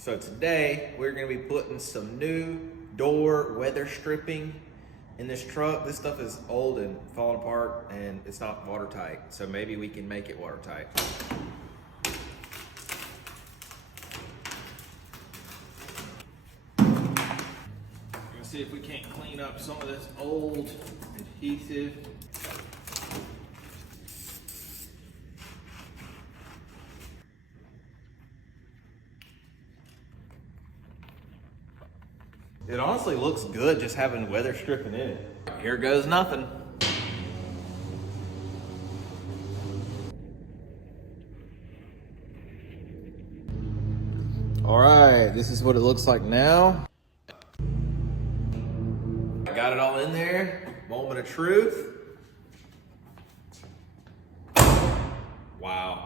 So today we're gonna be putting some new door weather stripping in this truck. This stuff is old and falling apart and it's not watertight. So maybe we can make it watertight. We're gonna see if we can't clean up some of this old adhesive. It honestly looks good just having weather stripping in it. Here goes nothing. All right, this is what it looks like now. I got it all in there. Moment of truth. Wow.